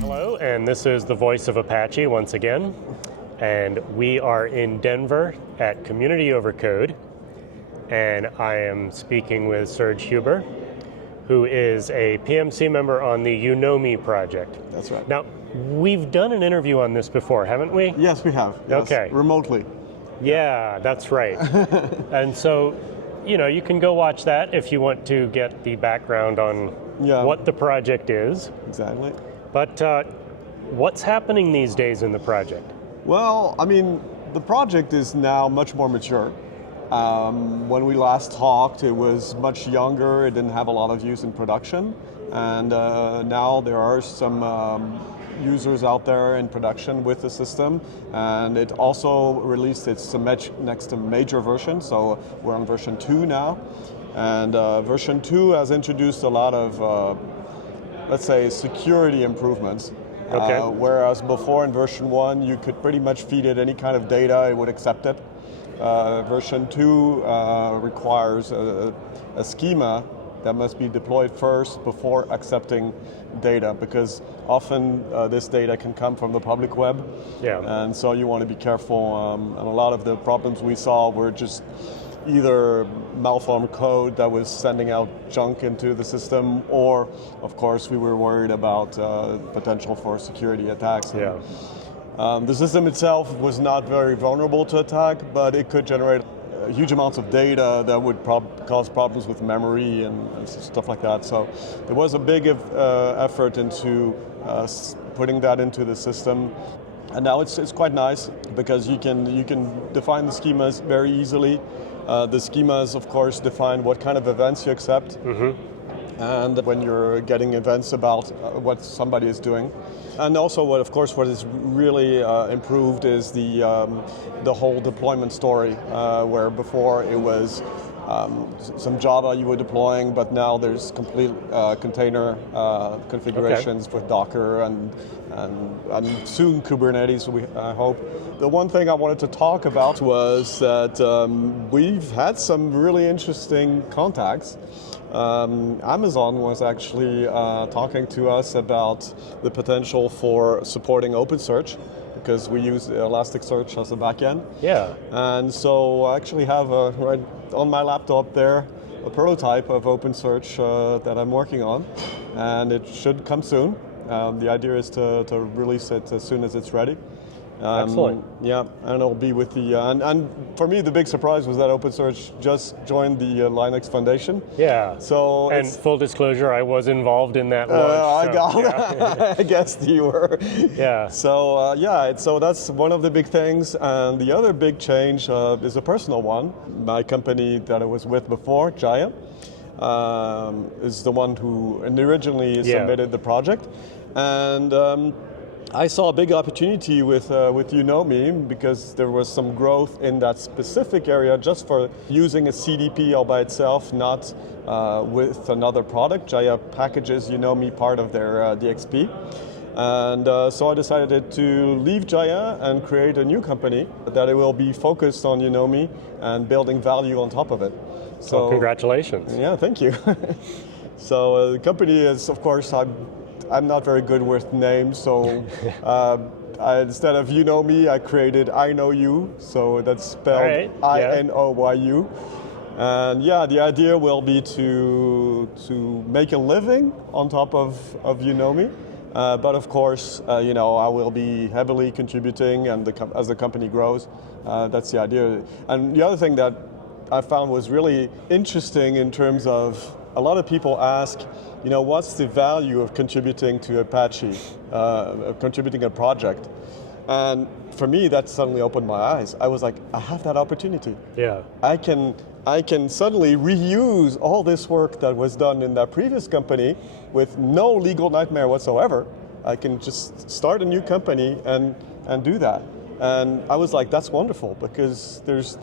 Hello, and this is the voice of Apache once again. And we are in Denver at Community Over Code. And I am speaking with Serge Huber, who is a PMC member on the Unomi project. That's right. Now, we've done an interview on this before, haven't we? Yes, we have. Yes. Okay. Remotely. Yeah, that's right. And so, you can go watch that if you want to get the background on what the project is. Exactly. But what's happening these days in the project? Well, the project is now much more mature. When we last talked, it was much younger. It didn't have a lot of use in production. And now there are some users out there in production with the system. And it also released its next major version. So we're on version 2 now. And version 2 has introduced a lot of, let's say, security improvements. Okay. Whereas before in version 1, you could pretty much feed it any kind of data, it would accept it. Version 2 requires a schema that must be deployed first before accepting data, because often this data can come from the public web. Yeah. And so you want to be careful. And a lot of the problems we saw were just either malformed code that was sending out junk into the system, or, of course, we were worried about potential for security attacks. Yeah. The system itself was not very vulnerable to attack, but it could generate huge amounts of data that would cause problems with memory and stuff like that. So there was a big effort into putting that into the system. And now it's quite nice because you can define the schemas very easily. The schemas, of course, define what kind of events you accept. Mm-hmm. And when you're getting events about what somebody is doing. And also, what is really improved is the whole deployment story, where before it was some Java you were deploying, but now there's complete container configurations with Docker and soon Kubernetes, I hope. The one thing I wanted to talk about was that we've had some really interesting contacts. Amazon was actually talking to us about the potential for supporting OpenSearch, because we use Elasticsearch as a backend. Yeah. And so I actually have right on my laptop there a prototype of OpenSearch that I'm working on, and it should come soon. The idea is to release it as soon as it's ready. Excellent. Yeah, and it'll be with the and for me the big surprise was that OpenSearch just joined the Linux Foundation. Yeah. So and full disclosure, I was involved in that launch. I guess you were. Yeah. So so that's one of the big things, and the other big change is a personal one. My company that I was with before, Jaya, is the one who originally submitted the project, and. I saw a big opportunity with Unomi because there was some growth in that specific area just for using a CDP all by itself, not with another product. Jaya packages Unomi part of their DXP. And so I decided to leave Jaya and create a new company that it will be focused on Unomi and building value on top of it. So congratulations. Yeah, thank you. So the company is, of course, I'm not very good with names, so instead of You Know Me, I created I Know You, so that's spelled I-N-O-Y-U. And the idea will be to make a living on top of Unomi. But of course, I will be heavily contributing, and as the company grows, that's the idea. And the other thing that I found was really interesting in terms of a lot of people ask, what's the value of contributing to Apache, contributing a project? And for me, that suddenly opened my eyes. I was like, I have that opportunity. Yeah. I can suddenly reuse all this work that was done in that previous company with no legal nightmare whatsoever. I can just start a new company and do that. And I was like, that's wonderful, because there's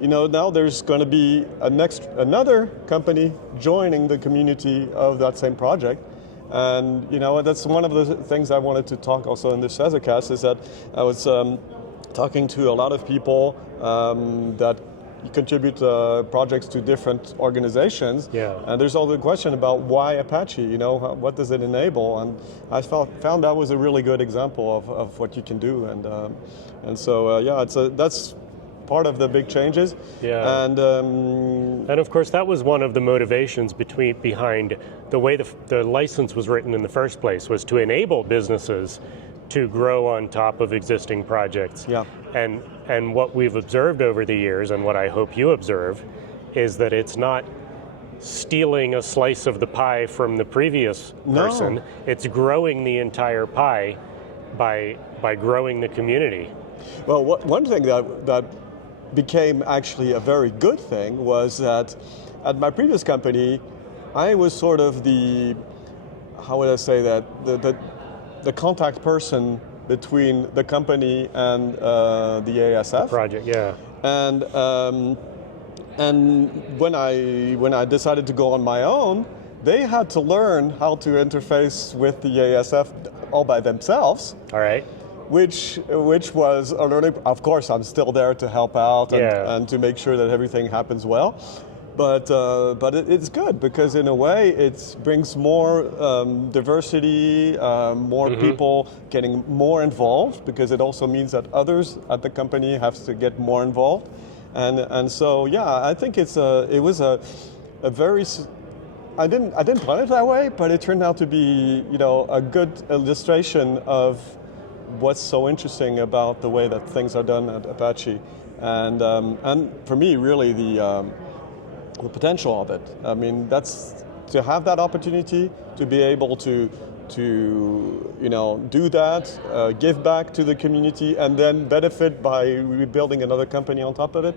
now there's going to be another company joining the community of that same project. And that's one of the things I wanted to talk also in this Sezzacast, is that I was talking to a lot of people that contribute projects to different organizations. Yeah. And there's all the question about why Apache, you know, what does it enable? And I found that was a really good example of what you can do. And so, yeah, that's part of the big changes. Yeah. And of course, that was one of the motivations behind the way the license was written in the first place, was to enable businesses to grow on top of existing projects. Yeah. And what we've observed over the years, and what I hope you observe, is that it's not stealing a slice of the pie from the previous person. It's growing the entire pie by growing the community. Well, one thing that became actually a very good thing was that at my previous company, I was sort of the, how would I say that, the contact person between the company and the ASF. The project, yeah. And when I decided to go on my own, they had to learn how to interface with the ASF all by themselves. All right. Which was a learning. Of course, I'm still there to help out and to make sure that everything happens well. But it's good because in a way it brings more diversity, more people getting more involved, because it also means that others at the company have to get more involved, and so yeah, I think it was a very. I didn't plan it that way, but it turned out to be, you know, a good illustration of what's so interesting about the way that things are done at Apache, and for me, really the potential of it. I mean, that's to have that opportunity to be able to you know, do that, give back to the community, and then benefit by rebuilding another company on top of it.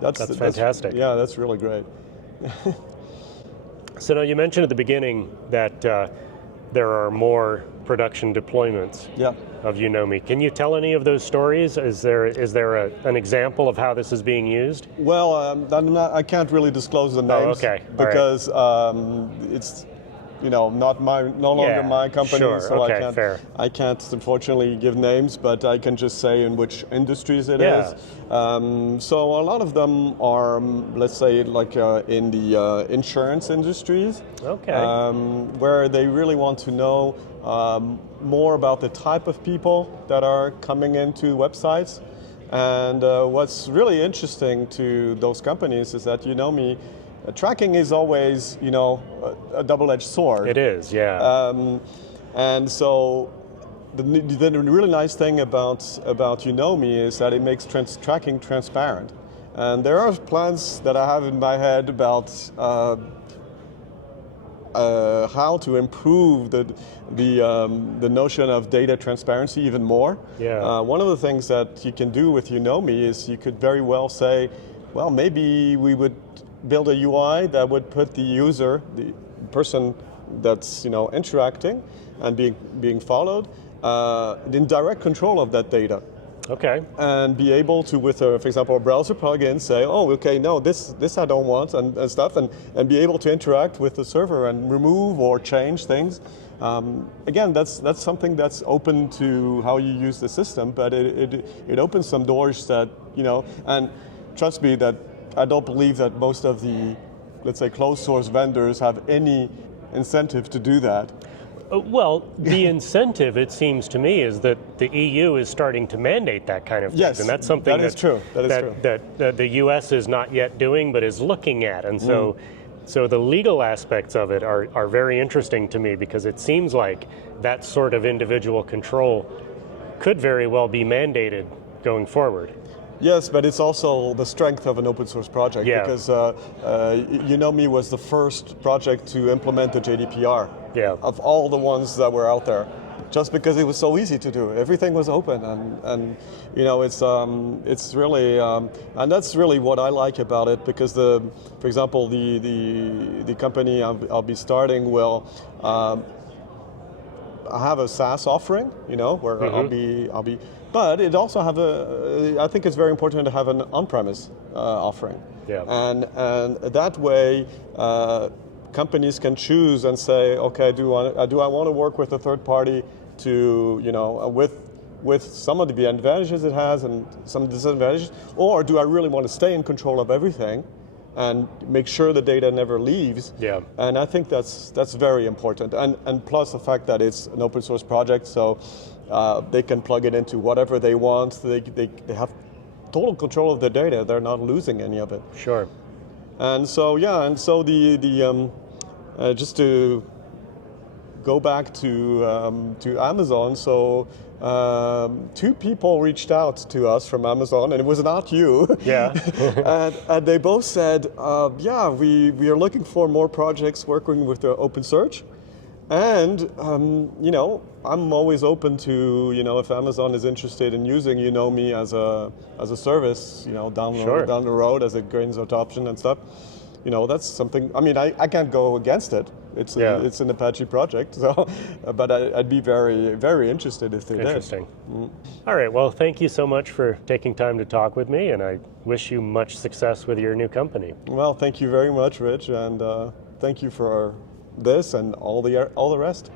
That's fantastic. Yeah, that's really great. So now you mentioned at the beginning that there are more production deployments of Unomi. Can you tell any of those stories? Is there an example of how this is being used? Well, I can't really disclose the names because it's, you know, no longer my company, so I can't unfortunately give names, but I can just say in which industries it is. So a lot of them are, let's say, like in the insurance industries, where they really want to know more about the type of people that are coming into websites. And what's really interesting to those companies is that Unomi, tracking is always, you know, a double-edged sword. It is, yeah. And so the really nice thing about Unomi is that it makes tracking transparent. And there are plans that I have in my head about how to improve the notion of data transparency even more. Yeah. One of the things that you can do with Unomi is you could very well say, well, maybe we would build a UI that would put the user, the person that's, you know, interacting and being followed, in direct control of that data. Okay. And be able to, with for example, a browser plugin, say, oh, okay, no, this I don't want, and stuff, and be able to interact with the server and remove or change things. Again, that's something that's open to how you use the system, but it opens some doors that, you know, and trust me that I don't believe that most of the, let's say, closed source vendors have any incentive to do that. Well, the incentive, it seems to me, is that the EU is starting to mandate that kind of thing. Yes, and that's something that is true. That the US is not yet doing, but is looking at. And so, so the legal aspects of it are very interesting to me, because it seems like that sort of individual control could very well be mandated going forward. Yes, but it's also the strength of an open source project, because Unomi was the first project to implement the GDPR of all the ones that were out there, just because it was so easy to do. Everything was open, and you know, it's really, and that's really what I like about it, because for example, the company I'll be starting will have a SaaS offering, you know, where I'll be. But it also I think it's very important to have an on-premise offering. Yeah. And that way, companies can choose and say, okay, do I want to work with a third party to, you know, with with some of the advantages it has and some disadvantages, or do I really want to stay in control of everything and make sure the data never leaves? Yeah. And I think that's very important. And plus the fact that it's an open source project, so they can plug it into whatever they want. They have total control of the data. They're not losing any of it. Sure. And so just to go back to Amazon, so 2 people reached out to us from Amazon, and it was not you. Yeah. and they both said, yeah, we are looking for more projects working with the OpenSearch. And, I'm always open to, if Amazon is interested in using Unomi as a service, down the road as a grains adoption and stuff. That's something, I can't go against it. It's an Apache project, so, but I'd be very, very interested if they did. Interesting. All right, well, thank you so much for taking time to talk with me, and I wish you much success with your new company. Well, thank you very much, Rich, and thank you for this and all the rest.